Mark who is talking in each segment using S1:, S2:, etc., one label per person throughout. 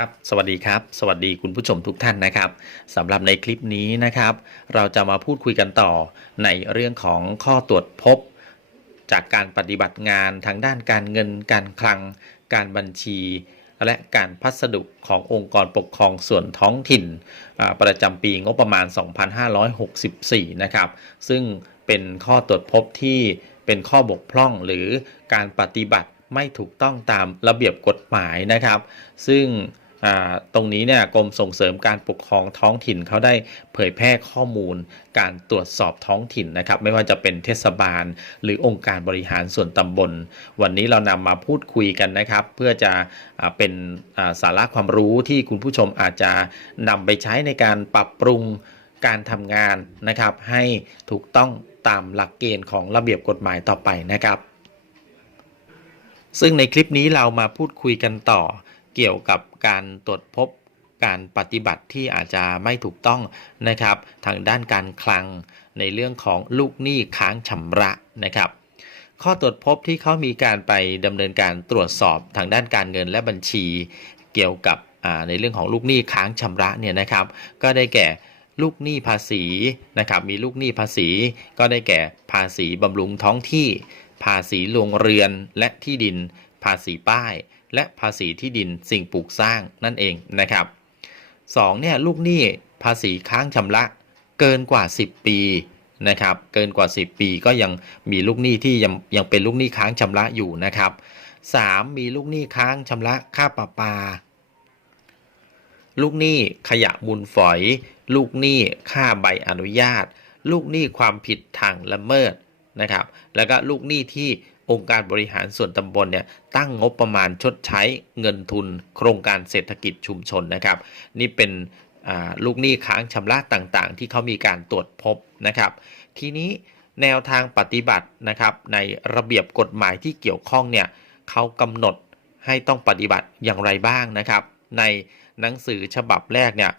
S1: ครับสวัสดีครับ สวัสดีคุณผู้ชมทุกท่านนะครับสำหรับในคลิปนี้นะครับ เราจะมาพูดคุยกันต่อในเรื่องของข้อตรวจพบ จากการปฏิบัติงานทางด้านการเงิน การคลัง การบัญชี และการพัสดุขององค์กรปกครองส่วนท้องถิ่น ประจำปีงบประมาณ 2564 นะครับ ซึ่งเป็นข้อตรวจพบที่เป็นข้อบกพร่องหรือการปฏิบัติไม่ถูกต้องตามระเบียบกฎหมายนะครับ ซึ่ง ตรงนี้เนี่ยกรมส่งเสริมการปกครองท้องถิ่นเขาได้เผยแพร่ข้อมูล การตรวจสอบท้องถิ่นนะครับ ไม่ว่าจะเป็นเทศบาล หรือองค์การบริหารส่วนตำบล วันนี้เรานำมาพูดคุยกันนะครับ เพื่อจะอ่าเป็นสาระความรู้ที่คุณผู้ชมอาจจะนำไปใช้ในการปรับปรุงการทำงานนะครับ ให้ถูกต้องตามหลักเกณฑ์ของระเบียบกฎหมายต่อไปนะครับ ซึ่งในคลิปนี้เรามาพูดคุยกันต่อ เกี่ยวกับการตรวจพบการปฏิบัติที่อาจจะไม่ถูกต้องนะครับ ทางด้านการคลังในเรื่องของลูกหนี้ค้างชำระนะครับ ข้อตรวจพบที่เขามีการไปดำเนินการตรวจสอบทางด้านการเงินและบัญชีเกี่ยวกับในเรื่องของลูกหนี้ค้างชำระเนี่ยนะครับ ก็ได้แก่ลูกหนี้ภาษีนะครับ มีลูกหนี้ภาษี ก็ได้แก่ภาษีบำรุงท้องที่ ภาษีโรงเรือนและที่ดิน ภาษีป้าย และภาษีที่ดินสิ่งปลูกสร้างนั่นเองนะครับสองเนี่ยลูกหนี้ภาษีค้างชำระเกินกว่า 10 ปีนะครับเกินกว่า 10 ปีก็ยังมีลูกหนี้ที่ยังยังเป็นลูกหนี้ค้างชำระอยู่นะครับ 3. มีลูกหนี้ค้างชำระค่าประปา ลูกหนี้ขยะมูลฝอย ลูกหนี้ค่าใบอนุญาต ลูกหนี้ความผิดทางละเมิดนะครับ แล้วก็ลูกหนี้ที่ องค์การบริหารส่วนตำบลเนี่ยตั้งงบประมาณชดใช้เงินทุน โครงการเศรษฐกิจชุมชนนะครับ นี่เป็นลูกหนี้ค้างชำระต่างๆ ที่เขามีการตรวจพบนะครับ ทีนี้แนวทางปฏิบัตินะครับในระเบียบกฎหมายที่เกี่ยวข้องเนี่ยเขากำหนดให้ต้องปฏิบัติอย่างไรบ้างนะครับ ในหนังสือฉบับแรกเนี่ย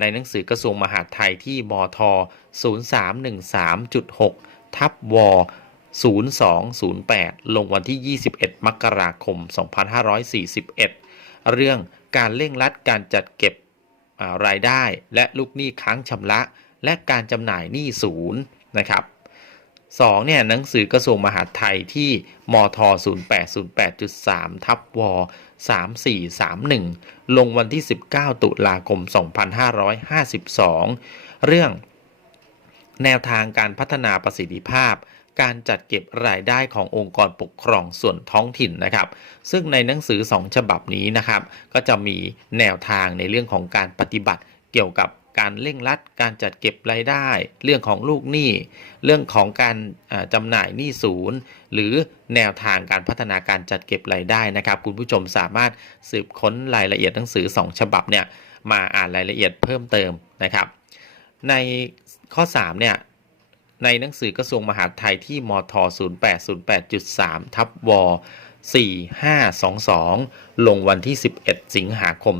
S1: ในหนังสือกระทรวงมหาดไทยที่มท 0313.6 ทับว 0208 ลงวันที่ 21 มกราคม 2541 เรื่องการเร่งรัดการจัดเก็บารายได้และลูกหนี้ค้างชำระ และการจำหน่ายหนี้ศูนย์นะครับ 2 เนี่ยหนังสือกระทรวงมหาดไทยที่มท 0808.3 ทับว3431 ลงวันที่ 19 ตุลาคม 2552 เรื่อง แนวทางการพัฒนาประสิทธิภาพ การจัดเก็บรายได้ขององค์กรปกครองส่วนท้องถิ่นนะครับ ซึ่งในหนังสือ 2 ฉบับนี้นะครับ ก็จะมีแนวทางในเรื่องของการปฏิบัติเกี่ยวกับการเร่งรัด การจัดเก็บรายได้ เรื่องของลูกหนี้ เรื่องของการอ่าจำหน่ายหนี้ศูนย์ หรือแนวทางการพัฒนาการจัดเก็บรายได้นะครับ คุณผู้ชมสามารถสืบค้นรายละเอียดหนังสือ 2 ฉบับเนี่ยมาอ่านรายละเอียดเพิ่มเติมนะครับ ในข้อ3เนี่ย ในหนังสือกระทรวงมหาดไทยที่มท 0808.3 ทับว4522 ลงวันที่ 11 สิงหาคม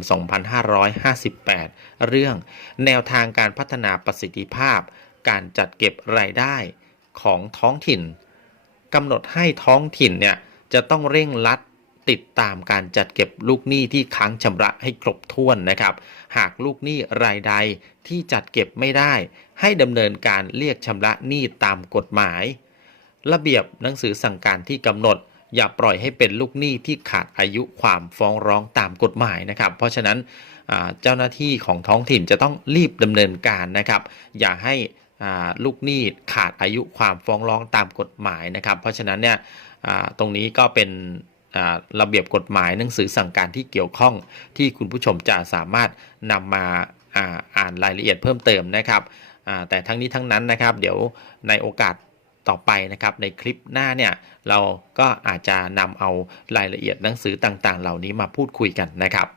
S1: 2558 เรื่องแนวทางการพัฒนาประสิทธิภาพ การจัดเก็บรายได้ของท้องถิ่นกำหนดให้ท้องถิ่นเนี่ยจะต้องเร่งรัด ติดตามการจัดเก็บลูกหนี้ที่ค้างชำระให้ครบถ้วนนะครับ หากลูกหนี้รายใดที่จัดเก็บไม่ได้ ให้ดำเนินการเรียกชำระหนี้ตามกฎหมาย ระเบียบหนังสือสั่งการที่กำหนด อย่าปล่อยให้เป็นลูกหนี้ที่ขาดอายุความฟ้องร้องตามกฎหมายนะครับ เพราะฉะนั้นเจ้าหน้าที่ของท้องถิ่นจะต้องรีบดำเนินการนะครับ อย่าให้ลูกหนี้ขาดอายุความฟ้องร้องตามกฎหมายนะครับ เพราะฉะนั้นเนี่ยตรงนี้ก็เป็น ระเบียบกฎหมายหนังสือสั่งการที่เกี่ยวข้อง ที่คุณผู้ชมจะสามารถนำมาอ่าอ่านรายละเอียดเพิ่มเติมนะครับแต่ทั้งนี้ทั้งนั้นนะครับ เดี๋ยวในโอกาสต่อไปนะครับในคลิปหน้าเนี่ยเราก็อาจจะนำเอารายละเอียดหนังสือต่างๆ เหล่านี้มาพูดคุยกันนะครับ